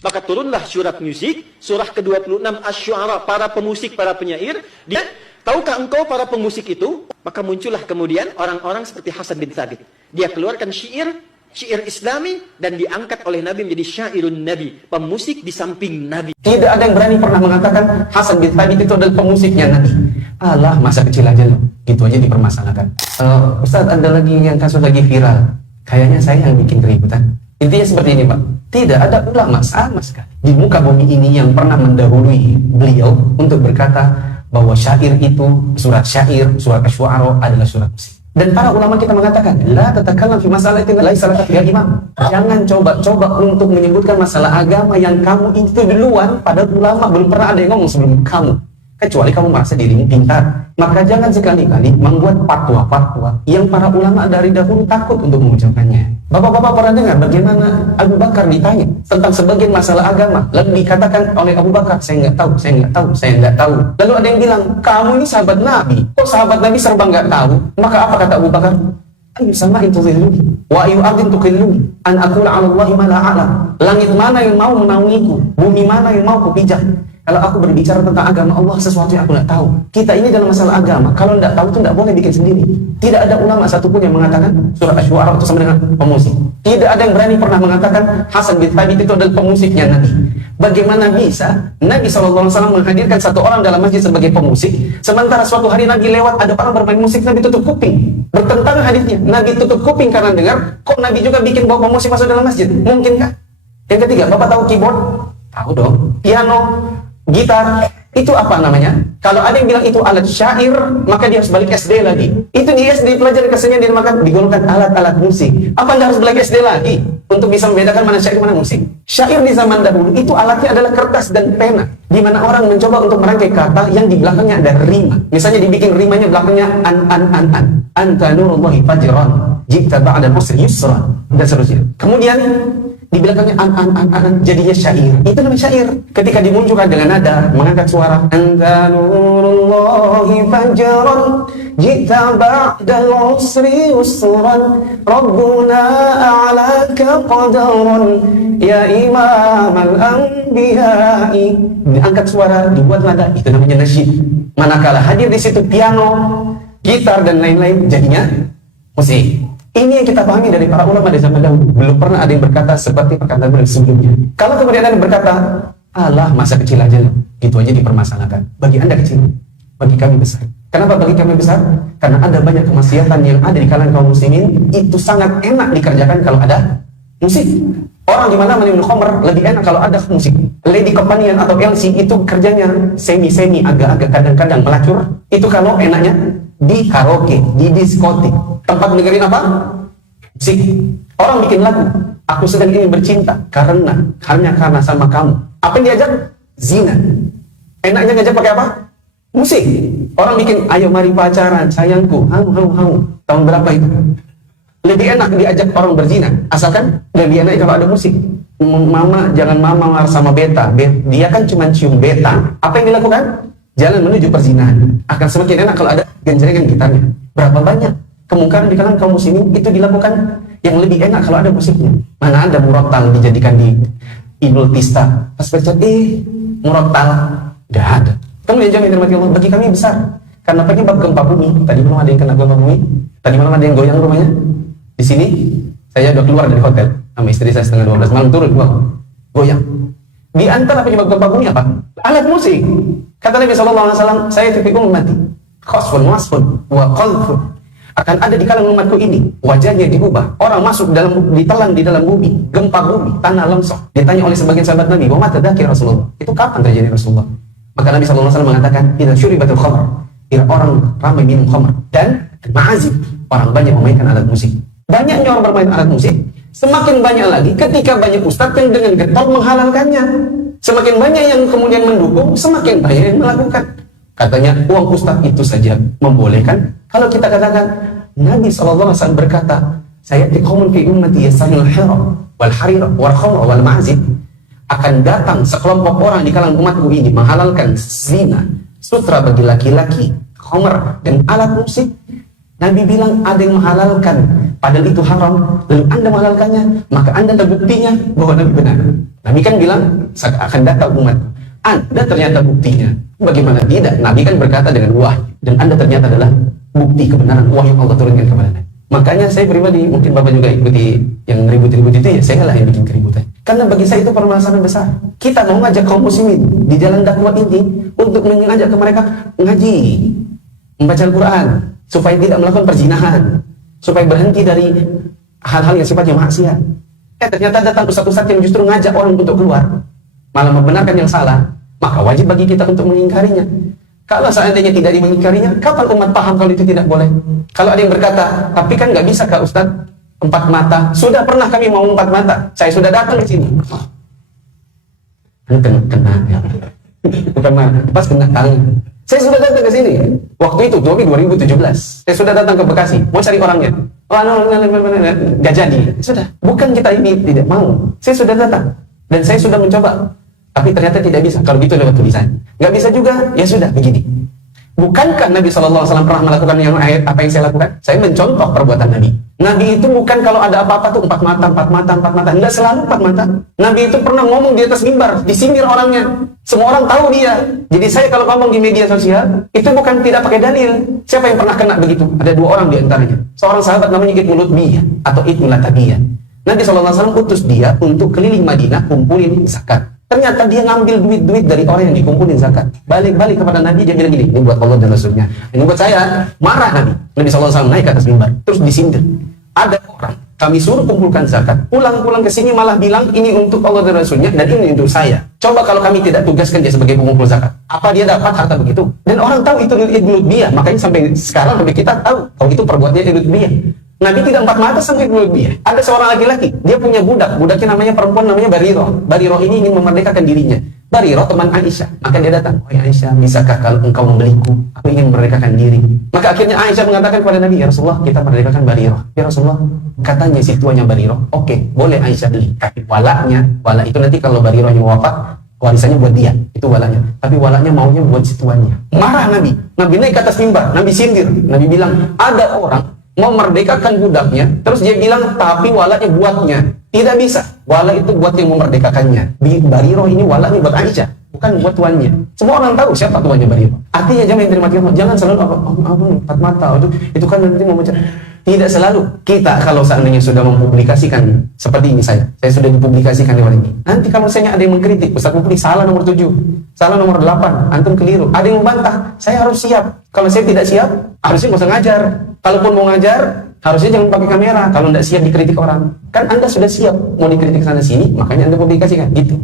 Maka turunlah surat musik, surah ke-26 Asy-Syu'ara, para pemusik, para penyair. Dia, tahukah engkau para pemusik itu? Maka muncullah kemudian orang-orang seperti Hasan bin Thabit. Dia keluarkan syair Islami dan diangkat oleh Nabi menjadi syairun Nabi, pemusik di samping Nabi. Tidak ada yang berani pernah mengatakan Hasan bin Thabit itu adalah pemusiknya Nabi. Alah, masa kecil aja loh. Gitu aja dipermasalahkan. Ustaz, ada lagi yang kasus lagi viral. Kayaknya saya yang bikin keributan. Intinya seperti ini, Pak. Tidak ada ulama sama sekali di muka bumi ini yang pernah mendahului beliau untuk berkata bahwa syair itu, surat syair, surat Asy-Syu'ara adalah surat musik. Dan para ulama kita mengatakan, la tatakallam fi masalatin laisa laka fiha imam. Jangan coba-coba untuk menyebutkan masalah agama yang kamu itu duluan, padahal ulama belum pernah ada yang ngomong sebelum kamu. Kecuali kamu merasa dirimu pintar. Maka jangan sekali-kali membuat fatwa-fatwa yang para ulama dari dahulu takut untuk mengucapkannya. Bapak-bapak pernah dengar bagaimana Abu Bakar ditanya tentang sebagian masalah agama, lalu dikatakan oleh Abu Bakar, saya nggak tahu, saya nggak tahu, saya nggak tahu. Lalu ada yang bilang, kamu ini sahabat Nabi, kok sahabat Nabi serba nggak tahu? Maka apa kata Abu Bakar? Ayu sama itu ziluni, wa ayu ardin tukilluni, an aqula 'ala Allahi ma la a'lam. Langit mana yang mau menaungiku, bumi mana yang mau kupijak? Kalau aku berbicara tentang agama Allah, sesuatu yang aku nggak tahu. Kita ini dalam masalah agama, kalau nggak tahu itu nggak boleh bikin sendiri. Tidak ada ulama satupun yang mengatakan surah Asy-Syu'ara itu sama dengan pemusik. Tidak ada yang berani pernah mengatakan Hasan bin Thabit itu adalah pemusiknya Nabi. Bagaimana bisa Nabi SAW menghadirkan satu orang dalam masjid sebagai pemusik, sementara suatu hari Nabi lewat, ada orang bermain musik, Nabi tutup kuping. Bertentangan hadisnya. Nabi tutup kuping karena dengar, kok Nabi juga bikin bawa pemusik masuk dalam masjid? Mungkinkah? Yang ketiga, Bapak tahu keyboard? Tahu dong. Piano, gitar, itu apa namanya? Kalau ada yang bilang itu alat syair, maka dia harus balik SD lagi. Itu di SD pelajaran kesenian dinamakan digolongkan alat-alat musik. Apa Anda harus balik SD lagi untuk bisa membedakan mana syair mana musik? Syair di zaman dahulu itu alatnya adalah kertas dan pena, di mana orang mencoba untuk merangkai kata yang di belakangnya ada rima. Misalnya dibikin rimanya belakangnya an. Anta nurullahi fajran, jikta ba'da usri yusra, dan seterusnya. Kemudian di belakangnya an jadinya syair. Itu namanya syair. Ketika dimunculkan dengan nada mengangkat suara, anta nurullahi fajran jita ba'dal usri usran rabbuna a'laka qadaran ya imam al-anbiya'i. Diangkat suara, dibuat nada, itu namanya nasyid. Manakala hadir di situ piano, gitar dan lain-lain, jadinya musik. Ini yang kita pahami dari para ulama di zaman dahulu. Belum pernah ada yang berkata seperti perkataan beliau sebelumnya. Kalau kemudian ada yang berkata, alah, masa kecil aja loh. Gitu aja dipermasalahkan. Bagi Anda kecil, bagi kami besar. Kenapa bagi kami besar? Karena ada banyak kemaksiatan yang ada di kalangan kaum muslimin. Itu sangat enak dikerjakan kalau ada musik. Orang di mana minum khamr lebih enak kalau ada musik. Lady Companion atau LC itu kerjanya semi-semi, agak-agak kadang-kadang melacur. Itu kalau enaknya di karaoke, di diskotik. Tempat dengerin apa? Musik. Orang bikin lagu, aku sedang ingin bercinta hanya karena sama kamu. Apa yang diajak? Zina. Enaknya ngajak pakai apa? Musik. Orang bikin, ayo mari pacaran, sayangku, hau. Tahun berapa itu? Lebih enak diajak orang berzina, asalkan lebih enak kalau ada musik. Mama, jangan mama marah sama beta. Dia kan cuma cium beta. Apa yang dilakukan? Jalan menuju perzinahan. Akan semakin enak kalau ada genjrengan gitarnya. Berapa banyak kemungkaran di kalangan kaum muslimin itu dilakukan yang lebih enak kalau ada musiknya. Mana ada murotal dijadikan di Idul Tista. Pas baca, murotal, tidak ada. Kemudian jangan dirahmati Allah, bagi kami besar. Karena penyebab gempa bumi, tadi malam ada yang kena gempa bumi, tadi malam ada yang goyang rumahnya. Di sini, saya udah keluar dari hotel sama istri saya setengah 12 malam turun, goyang. Di antara penyebab gempa bumi apa? Alat musik. Kata Nabi SAW, saya tipikum mati. Khosfun, wasfun, wa qalfun. Akan ada di kalangan umatku ini, wajahnya diubah. Orang masuk ditelan di dalam bumi, gempa bumi, tanah longsor. Ditanya oleh sebagian sahabat Nabi, wa mata dzakir Rasulullah. Itu kapan terjadi Rasulullah? Maka Nabi SAW mengatakan, idza syuribatul khamr. Bila orang ramai minum khamr. Dan ma'azib, orang banyak memainkan alat musik. Banyaknya orang bermain alat musik, semakin banyak lagi ketika banyak ustadz yang dengan getol menghalalkannya. Semakin banyak yang kemudian mendukung, semakin banyak yang melakukan. Katanya uang ustadz itu saja membolehkan. Kalau kita katakan Nabi SAW berkata, saya tiqaumun fi ummati yasamil hira wal harira wal khamra wal ma'zib. Akan datang sekelompok orang di kalangan umatku ini menghalalkan zina, sutra bagi laki-laki, khamr dan alat musik. Nabi bilang ada yang menghalalkan, padahal itu haram, lalu Anda menghalalkannya, maka Anda ada buktinya bahwa Nabi benar. Nabi kan bilang akan datang umat. Anda ternyata buktinya. Bagaimana tidak? Nabi kan berkata dengan wahyu. Dan Anda ternyata adalah bukti kebenaran wahyu yang Allah turunkan kepada Anda. Makanya saya pribadi, mungkin Bapak juga ikuti yang ribut-ribut itu, ya saya lah yang bikin keributan. Karena bagi saya itu permasalahan besar. Kita mau ngajak kaum muslimin di jalan dakwah ini untuk mengajak ke mereka ngaji, membaca Al-Quran, supaya tidak melakukan perzinahan, supaya berhenti dari hal-hal yang sifatnya maksiat. Ternyata datang ustaz-ustaz yang justru ngajak orang untuk keluar, malah membenarkan yang salah. Maka wajib bagi kita untuk mengingkarinya. Kalau seandainya tidak mengingkarinya, kapan umat paham kalau itu tidak boleh? Kalau ada yang berkata, tapi kan nggak bisa Kak Ustaz, 4 mata. Sudah pernah kami mau 4 mata. Saya sudah datang ke sini. Kena ya. Bukan mana, pas kena tangan. Saya sudah datang ke sini. Waktu itu, 2017. Saya sudah datang ke Bekasi. Mau cari orangnya. Nggak jadi. Sudah. Bukan kita ini tidak mau. Saya sudah datang. Dan saya sudah mencoba. Tapi ternyata tidak bisa. Kalau gitu lewat tulisan. Nggak bisa juga, ya sudah, begini. Bukankah Nabi SAW pernah melakukan apa yang saya lakukan? Saya mencontoh perbuatan Nabi. Nabi itu bukan kalau ada apa-apa tuh 4 mata, 4 mata, 4 mata. Enggak selalu 4 mata. Nabi itu pernah ngomong di atas mimbar, disindir orangnya. Semua orang tahu dia. Jadi saya kalau ngomong di media sosial, itu bukan tidak pakai dalil. Siapa yang pernah kena begitu? Ada 2 orang di antaranya. Seorang sahabat namanya Ibnu Lutbiyah atau Ibnu Latabiyah. Nabi SAW utus dia untuk keliling Madinah kumpulin zakat. Ternyata dia ngambil duit-duit dari orang yang dikumpulin zakat. Balik-balik kepada Nabi, dia bilang gini, ini buat Allah dan Rasulnya. Ini buat saya. Marah Nabi. Nabi SAW naik ke atas mimbar. Terus disindir. Ada orang, kami suruh kumpulkan zakat. Pulang-pulang ke sini malah bilang, ini untuk Allah dan Rasulnya, dan ini untuk saya. Coba kalau kami tidak tugaskan dia sebagai pengumpul zakat. Apa dia dapat harta begitu? Dan orang tahu itu Ibnu Lutbiyah. Makanya sampai sekarang sampai kita tahu, kalau itu perbuatannya Ibnu Lutbiyah. Nabi tidak 4 mata sama Ibnu Lutbiyah. Ada seorang laki-laki, dia punya budak. Budaknya namanya perempuan, namanya Bariroh. Bariroh ini ingin memerdekakan dirinya. Bariroh teman Aisyah. Maka dia datang, oh ya Aisyah, bisakah kalau engkau membeliku? Aku ingin memerdekakan diri. Maka akhirnya Aisyah mengatakan kepada Nabi, ya Rasulullah, kita merdekakan Bariroh. Ya Rasulullah, katanya si tuanya Bariroh, oke, boleh Aisyah beli. Tapi wala itu nanti kalau Barirohnya wafat, warisannya buat dia, itu walanya. Tapi walanya maunya buat si tuannya. Marah Nabi. Nabi naik ke atas mimbar, Nabi sindir. Nabi bilang, ada orang mau merdekakan budaknya, terus dia bilang, tapi walanya buatnya. Tidak bisa. Wala itu buat yang memerdekakannya. Bariroh ini walanya buat Aisyah, bukan buat tuannya. Semua orang tahu siapa tuannya Bariroh. Artinya jangan terima kasih, jangan selalu apa 4 mata. Itu kan nanti mau macam. Tidak selalu. Kita kalau seandainya sudah mempublikasikan seperti ini saya sudah dipublikasikan lewat ini. Nanti kalau misalnya ada yang mengkritik, Ustaz Mufli salah nomor 7, salah nomor 8, antum keliru. Ada yang membantah, saya harus siap. Kalau saya tidak siap, harusnya nggak usah ngajar. Kalaupun mau ngajar, harusnya jangan pakai kamera. Kalau tidak siap dikritik orang, kan Anda sudah siap mau dikritik sana sini, makanya Anda publikasikan gitu.